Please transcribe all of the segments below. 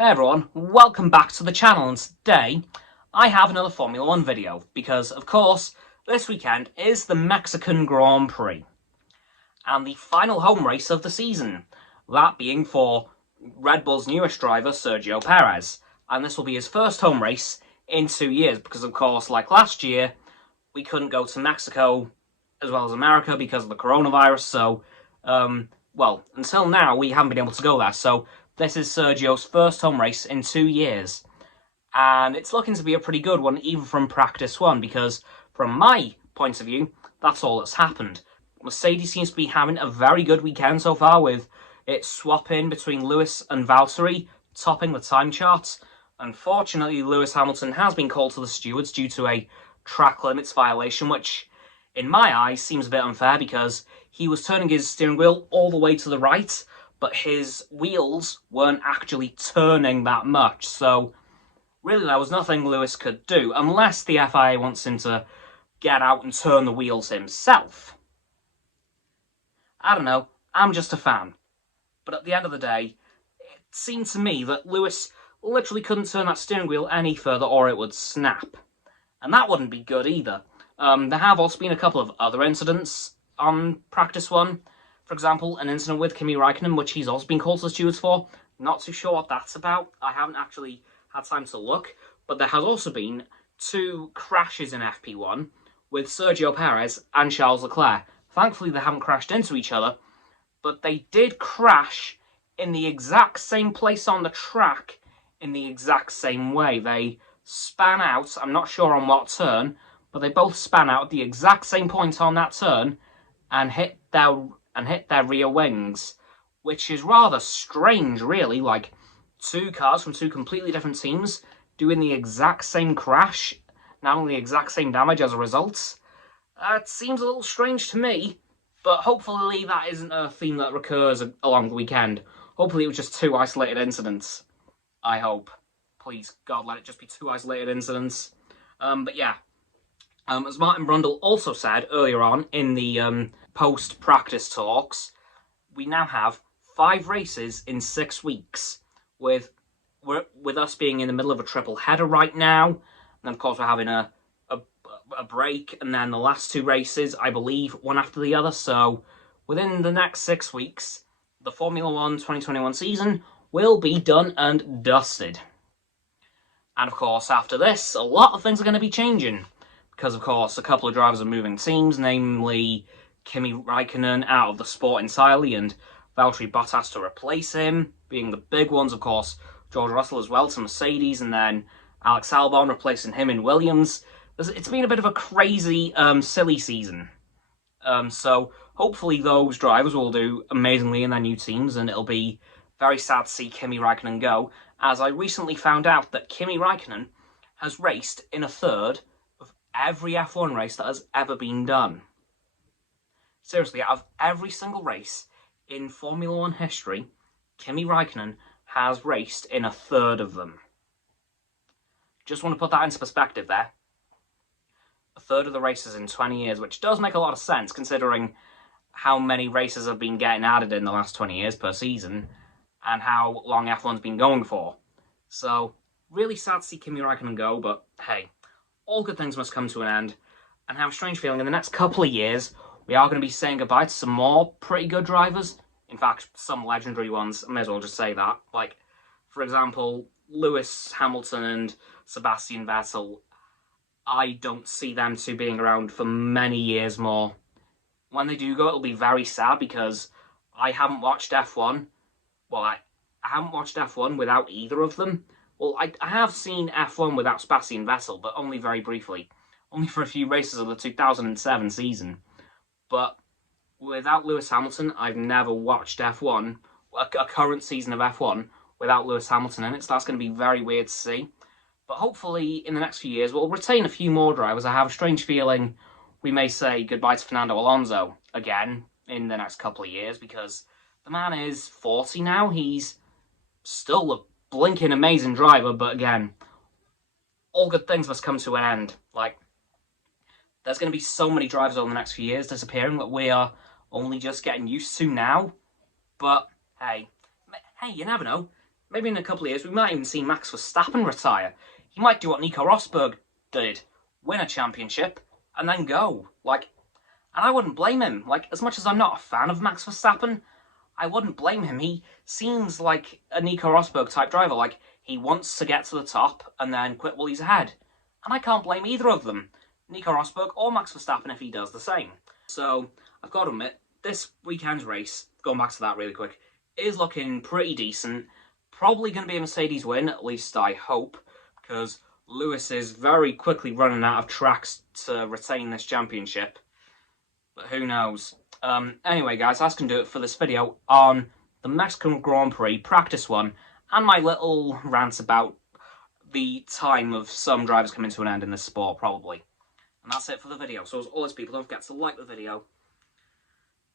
Hey everyone, welcome back to the channel, and today I have another Formula 1 video, because of course this weekend is the Mexican Grand Prix, and the final home race of the season, that being for Red Bull's newest driver, Sergio Perez, and this will be his first home race in 2 years, because of course, like last year, we couldn't go to Mexico as well as America because of the coronavirus, so, well, until now we haven't been able to go there, so this is Sergio's first home race in 2 years, and it's looking to be a pretty good one, even from practice one, because from my point of view, that's all that's happened. Mercedes seems to be having a very good weekend so far, with it swapping between Lewis and Valtteri, topping the time charts. Unfortunately, Lewis Hamilton has been called to the stewards due to a track limits violation, which, in my eyes, seems a bit unfair, because he was turning his steering wheel all the way to the right, but his wheels weren't actually turning that much, so really there was nothing Lewis could do, unless the FIA wants him to get out and turn the wheels himself. I don't know, I'm just a fan. But at the end of the day, it seemed to me that Lewis literally couldn't turn that steering wheel any further or it would snap. And that wouldn't be good either. There have also been a couple of other incidents on practice one. For example, an incident with Kimi Räikkönen, which he's also been called to the stewards for. Not too sure what that's about. I haven't actually had time to look. But there has also been 2 crashes in FP1 with Sergio Perez and Charles Leclerc. Thankfully, they haven't crashed into each other, but they did crash in the exact same place on the track in the exact same way. They span out, I'm not sure on what turn, but they both span out at the exact same point on that turn and hit their rear wings, which is rather strange, really. Like, 2 cars from 2 completely different teams doing the exact same crash, not only the exact same damage as a result. It seems a little strange to me, but hopefully that isn't a theme that recurs along the weekend. Hopefully it was just 2 isolated incidents. I hope. Please, God, let it just be 2 isolated incidents. But yeah, as Martin Brundle also said earlier on in the post-practice talks, we now have 5 races in 6 weeks, with us being in the middle of a triple header right now, and then of course we're having a break, and then the last 2 races, I believe, one after the other. So within the next 6 weeks, the Formula 1 2021 season will be done and dusted. And of course, after this, a lot of things are going to be changing, because of course a couple of drivers are moving teams, namely Kimi Räikkönen out of the sport entirely and Valtteri Bottas to replace him, being the big ones. Of course, George Russell as well to Mercedes, and then Alex Albon replacing him in Williams. It's been a bit of a crazy, silly season. So hopefully those drivers will do amazingly in their new teams, and it'll be very sad to see Kimi Räikkönen go, as I recently found out that Kimi Räikkönen has raced in a third of every F1 race that has ever been done. Seriously, out of every single race in Formula 1 history, Kimi Räikkönen has raced in a third of them. Just want to put that into perspective there. A third of the races in 20 years, which does make a lot of sense considering how many races have been getting added in the last 20 years per season and how long F1's been going for. So, really sad to see Kimi Räikkönen go, but hey, all good things must come to an end, and I have a strange feeling in the next couple of years we are going to be saying goodbye to some more pretty good drivers. In fact, some legendary ones, I may as well just say that. Like, for example, Lewis Hamilton and Sebastian Vettel. I don't see them 2 being around for many years more. When they do go, it'll be very sad, because I haven't watched F1. Well, I haven't watched F1 without either of them. Well, I have seen F1 without Sebastian Vettel, but only very briefly. Only for a few races of the 2007 season. But without Lewis Hamilton, I've never watched F1, a current season of F1, without Lewis Hamilton in it, so that's going to be very weird to see. But hopefully, in the next few years, we'll retain a few more drivers. I have a strange feeling we may say goodbye to Fernando Alonso again in the next couple of years, because the man is 40 now. He's still a blinking amazing driver, but again, all good things must come to an end. Like, there's going to be so many drivers over the next few years disappearing that we are only just getting used to now. But hey, you never know. maybe in a couple of years, we might even see Max Verstappen retire. He might do what Nico Rosberg did, win a championship, and then go. Like, and I wouldn't blame him. Like, as much as I'm not a fan of Max Verstappen, I wouldn't blame him. He seems like a Nico Rosberg type driver. Like, he wants to get to the top and then quit while he's ahead. And I can't blame either of them, Nico Rosberg or Max Verstappen, if he does the same. So, I've got to admit, this weekend's race, going back to that really quick, is looking pretty decent. Probably going to be a Mercedes win, at least I hope, because Lewis is very quickly running out of tracks to retain this championship. But who knows? Anyway, guys, that's going to do it for this video on the Mexican Grand Prix practice one, and my little rant about the time of some drivers coming to an end in this sport, probably. And that's it for the video. So as always, people, don't forget to like the video,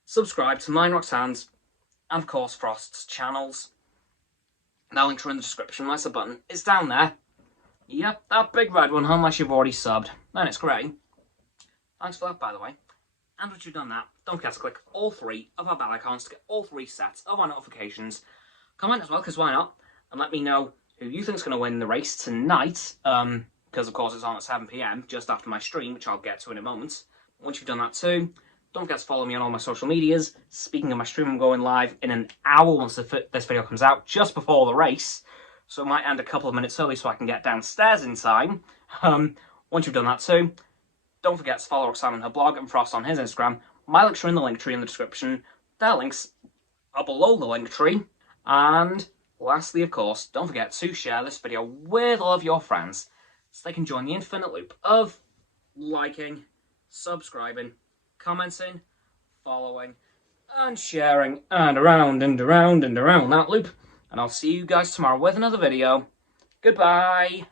subscribe to mine, Roxanne's, and of course Frost's channels. That links are in the description. My sub button is down there. Yep, that big red one, unless you've already subbed. Then it's great. Thanks for that, by the way. And once you've done that, don't forget to click all 3 of our bell icons to get all 3 sets of our notifications. Comment as well, because why not? And let me know who you think is going to win the race tonight. Because, of course, it's on at 7 PM, just after my stream, which I'll get to in a moment. Once you've done that too, don't forget to follow me on all my social medias. Speaking of my stream, I'm going live in an hour once this video comes out, just before the race. So it might end a couple of minutes early so I can get downstairs in time. Once you've done that too, don't forget to follow Roxanne on her blog and Frost on his Instagram. My links are in the link tree in the description. Their links are below the link tree. And lastly, of course, don't forget to share this video with all of your friends so they can join the infinite loop of liking, subscribing, commenting, following, and sharing, and around and around and around that loop. And I'll see you guys tomorrow with another video. Goodbye!